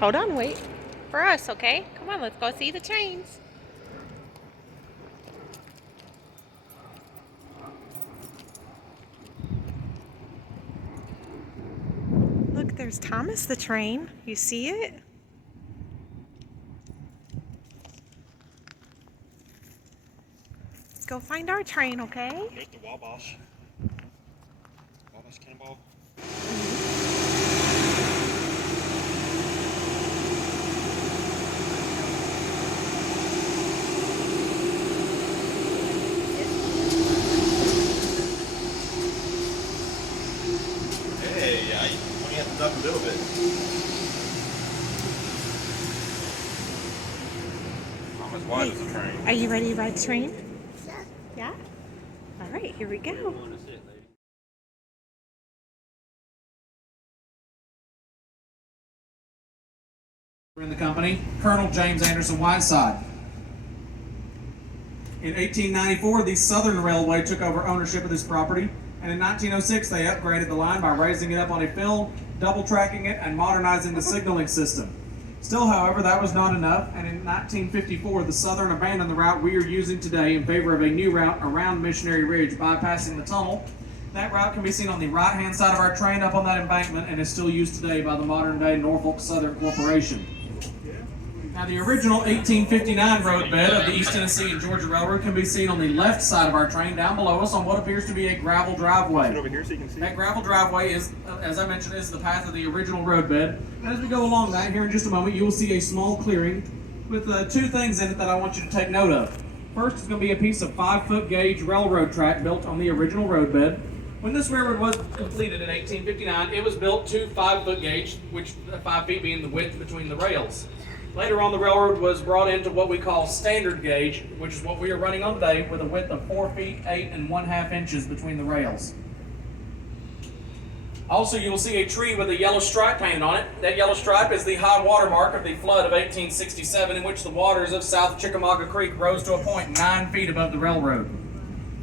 Hold on, wait. For us, okay? Come on, let's go see the trains. Look, there's Thomas the train. You see it? Let's go find our train, okay? Take the Wabash. Wabash Cannonball. Hey, I only have to duck a little bit. How much wide is the train? Are you ready to ride the train? Yeah? All right, here we go. In the company, Colonel James Anderson Whiteside. In 1894, the Southern Railway took over ownership of this property, and in 1906, they upgraded the line by raising it up on a fill, double tracking it, and modernizing the signaling system. Still, however, that was not enough, and in 1954, the Southern abandoned the route we are using today in favor of a new route around Missionary Ridge, bypassing the tunnel. That route can be seen on the right-hand side of our train up on that embankment and is still used today by the modern-day Norfolk Southern Corporation. Now, the original 1859 roadbed of the East Tennessee and Georgia Railroad can be seen on the left side of our train down below us on what appears to be a gravel driveway. Over here so you can see. That gravel driveway is, as I mentioned, is the path of the original roadbed. And as we go along that, here in just a moment, you will see a small clearing with two things in it that I want you to take note of. First is going to be a piece of 5-foot gauge railroad track built on the original roadbed. When this railroad was completed in 1859, it was built to 5-foot gauge, which 5 feet being the width between the rails. Later on, the railroad was brought into what we call standard gauge, which is what we are running on today, with a width of 4 feet, 8 1/2 inches between the rails. Also, you will see a tree with a yellow stripe painted on it. That yellow stripe is the high water mark of the flood of 1867, in which the waters of South Chickamauga Creek rose to a point 9 feet above the railroad.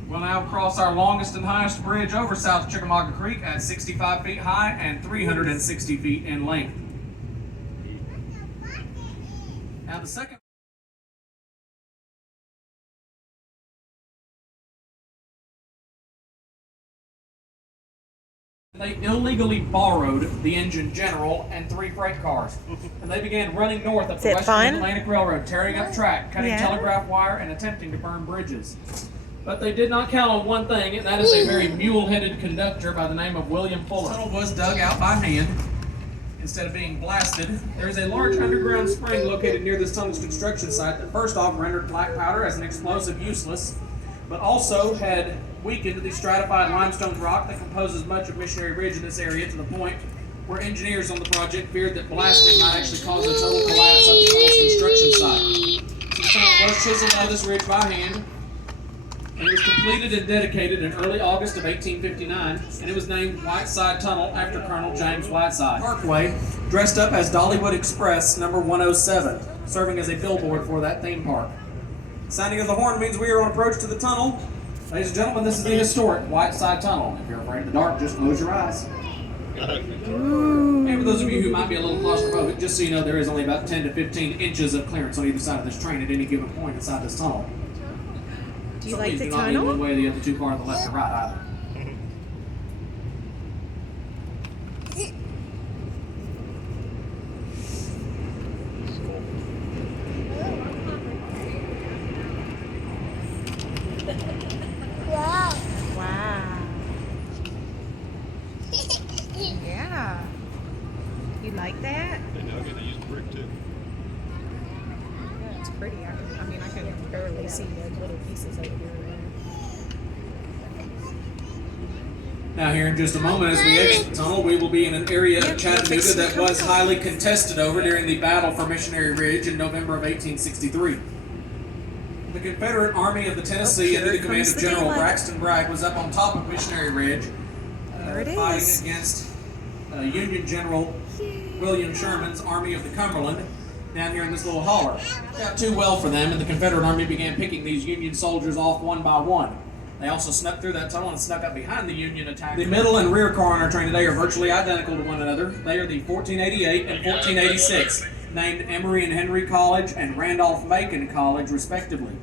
We'll now cross our longest and highest bridge over South Chickamauga Creek at 65 feet high and 360 feet in length. Now the second they illegally borrowed the engine General and 3 freight cars. And they began running north up the Western Atlantic Railroad, tearing up track, cutting telegraph wire, and attempting to burn bridges. But they did not count on one thing, and that is a very mule-headed conductor by the name of William Fuller. The tunnel was dug out by hand instead of being blasted. There is a large underground spring located near this tunnel's construction site that first off rendered black powder as an explosive useless, but also had weakened the stratified limestone rock that composes much of Missionary Ridge in this area to the point where engineers on the project feared that blasting might actually cause a total collapse of the tunnel's construction site. So the tunnel was chiseled out of this ridge by hand, and it was completed and dedicated in early August of 1859, and it was named Whiteside Tunnel after Colonel James Whiteside. Parkway, dressed up as Dollywood Express number 107, serving as a billboard for that theme park. Sounding of the horn means we are on approach to the tunnel. Ladies and gentlemen, this is the historic Whiteside Tunnel. If you're afraid of the dark, just close your eyes. And for those of you who might be a little claustrophobic, just so you know, there is only about 10 to 15 inches of clearance on either side of this train at any given point inside this tunnel. Do you So like please the do not lean tunnel? one way or the other too far to the left or right either. Wow. Yeah. You like that? They know they use brick too. Yeah, it's pretty. I mean, I can barely see the little pieces over here. Now here in just a moment, as we exit the tunnel, we will be in an area of Chattanooga that was highly contested over during the Battle for Missionary Ridge in November of 1863. The Confederate Army of the Tennessee under the command of General Braxton Bragg was up on top of Missionary Ridge, fighting against Union General William Sherman's Army of the Cumberland down here in this little holler. It got too well for them, and the Confederate Army began picking these Union soldiers off one by one. They also snuck through that tunnel and snuck up behind the Union attack. The middle and rear car on our train today are virtually identical to one another. They are the 1488 and 1486, named Emory and Henry College and Randolph-Macon College, respectively.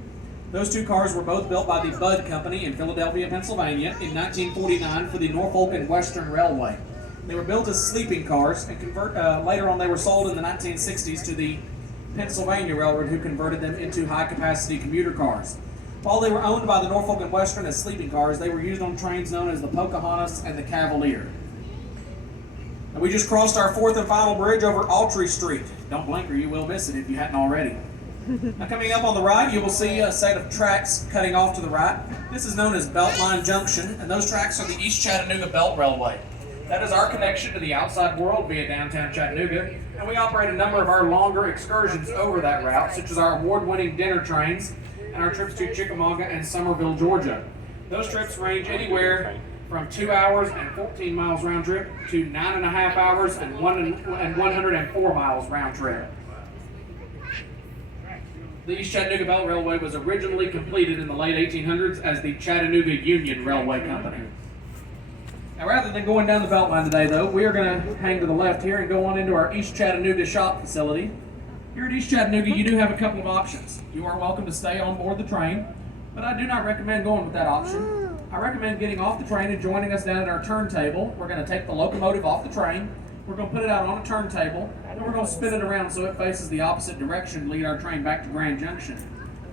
Those two cars were both built by the Budd Company in Philadelphia, Pennsylvania in 1949 for the Norfolk and Western Railway. They were built as sleeping cars, and later on they were sold in the 1960s to the Pennsylvania Railroad, who converted them into high-capacity commuter cars. While they were owned by the Norfolk and Western as sleeping cars, they were used on trains known as the Pocahontas and the Cavalier. Now, we just crossed our fourth and final bridge over Autry Street. Don't blink or you will miss it if you hadn't already. Now, coming up on the right, you will see a set of tracks cutting off to the right. This is known as Beltline Junction, and those tracks are the East Chattanooga Belt Railway. That is our connection to the outside world via downtown Chattanooga, and we operate a number of our longer excursions over that route, such as our award-winning dinner trains and our trips to Chickamauga and Summerville, Georgia. Those trips range anywhere from 2 hours and 14 miles round trip to 9.5 hours and 104 miles round trip. The East Chattanooga Belt Railway was originally completed in the late 1800s as the Chattanooga Union Railway Company. Now, rather than going down the Beltline today, though, we are going to hang to the left here and go on into our East Chattanooga shop facility. Here at East Chattanooga, you do have a couple of options. You are welcome to stay on board the train, but I do not recommend going with that option. I recommend getting off the train and joining us down at our turntable. We're going to take the locomotive off the train, we're going to put it out on a turntable, and we're going to spin it around so it faces the opposite direction to lead our train back to Grand Junction.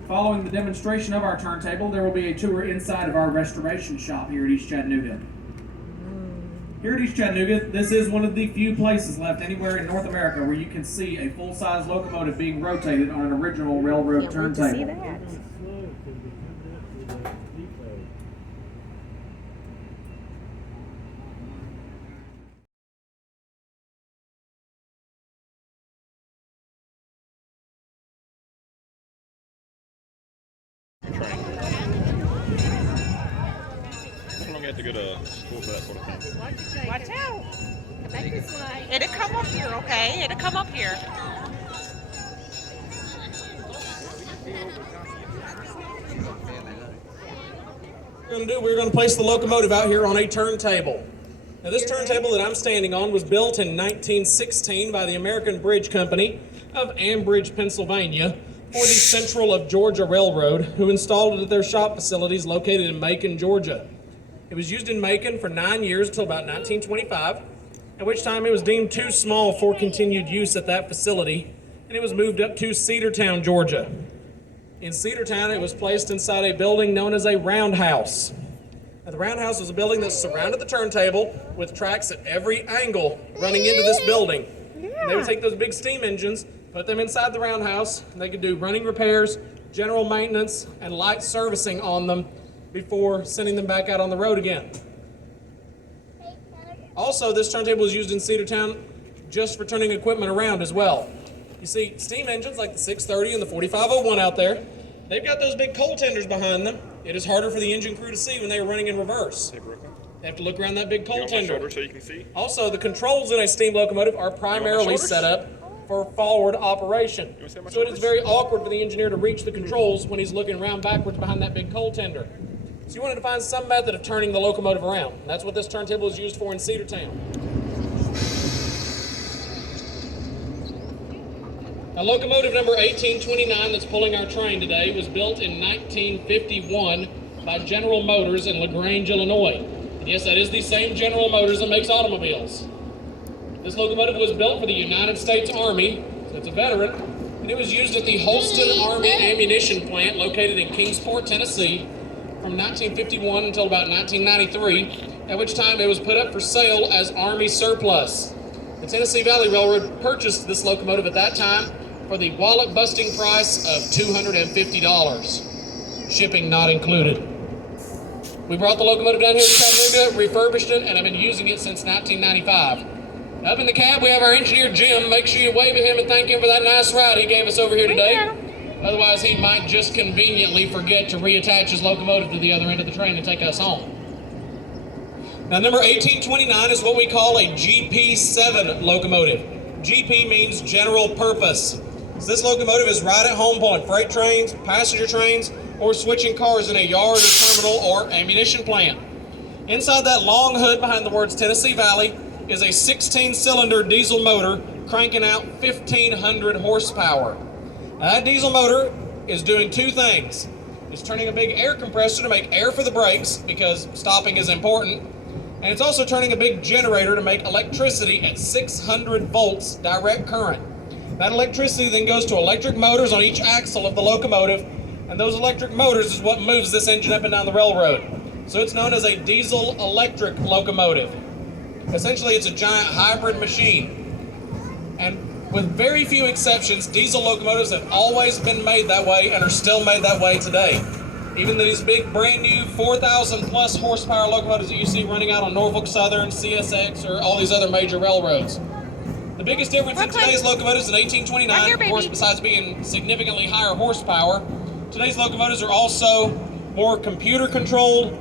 Following the demonstration of our turntable, there will be a tour inside of our restoration shop here at East Chattanooga. Here at East Chattanooga, this is one of the few places left anywhere in North America where you can see a full-size locomotive being rotated on an original railroad turntable. Have to go to school for that sort of thing. Watch out. Come back this way. It'll come up here, okay? It'll come up here. We're going to place the locomotive out here on a turntable. Now, this turntable that I'm standing on was built in 1916 by the American Bridge Company of Ambridge, Pennsylvania, for the Central of Georgia Railroad, who installed it at their shop facilities located in Macon, Georgia. It was used in Macon for 9 years until about 1925, at which time it was deemed too small for continued use at that facility, and it was moved up to Cedartown, Georgia. In Cedartown, it was placed inside a building known as a roundhouse. Now, the roundhouse was a building that surrounded the turntable with tracks at every angle running into this building. And they would take those big steam engines, put them inside the roundhouse, and they could do running repairs, general maintenance, and light servicing on them before sending them back out on the road again. Also, this turntable was used in Cedartown just for turning equipment around as well. You see, steam engines like the 630 and the 4501 out there, they've got those big coal tenders behind them. It is harder for the engine crew to see when they are running in reverse. They have to look around that big coal tender. So you can see? Also, the controls in a steam locomotive are primarily set up for forward operation. So it is very awkward for the engineer to reach the controls when he's looking around backwards behind that big coal tender. So you wanted to find some method of turning the locomotive around. And that's what this turntable is used for in Cedartown. Now, locomotive number 1829 that's pulling our train today was built in 1951 by General Motors in LaGrange, Illinois. And yes, that is the same General Motors that makes automobiles. This locomotive was built for the United States Army, so it's a veteran, and it was used at the Holston Army Ammunition Plant located in Kingsport, Tennessee, from 1951 until about 1993, at which time it was put up for sale as Army surplus. The Tennessee Valley Railroad purchased this locomotive at that time for the wallet-busting price of $250, shipping not included. We brought the locomotive down here to Chattanooga, refurbished it, and have been using it since 1995. Up in the cab, we have our engineer, Jim. Make sure you wave at him and thank him for that nice ride he gave us over here today. Otherwise, he might just conveniently forget to reattach his locomotive to the other end of the train and take us home. Now, number 1829 is what we call a GP7 locomotive. GP means general purpose. So this locomotive is right at home pulling freight trains, passenger trains, or switching cars in a yard or terminal or ammunition plant. Inside that long hood behind the words Tennessee Valley is a 16-cylinder diesel motor cranking out 1,500 horsepower. Now, that diesel motor is doing two things. It's turning a big air compressor to make air for the brakes because stopping is important, and it's also turning a big generator to make electricity at 600 volts direct current. That electricity then goes to electric motors on each axle of the locomotive, and those electric motors is what moves this engine up and down the railroad. So it's known as a diesel-electric locomotive. Essentially, it's a giant hybrid machine. And with very few exceptions, diesel locomotives have always been made that way and are still made that way today. Even these big brand new 4,000 plus horsepower locomotives that you see running out on Norfolk Southern, CSX, or all these other major railroads. The biggest difference in today's locomotives in 1829, of course, besides being significantly higher horsepower, today's locomotives are also more computer controlled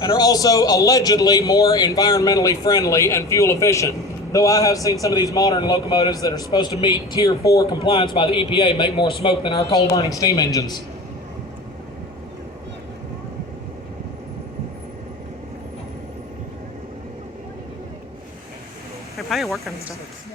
and are also allegedly more environmentally friendly and fuel efficient. Though I have seen some of these modern locomotives that are supposed to meet Tier 4 compliance by the EPA make more smoke than our coal-burning steam engines. They probably work on stuff.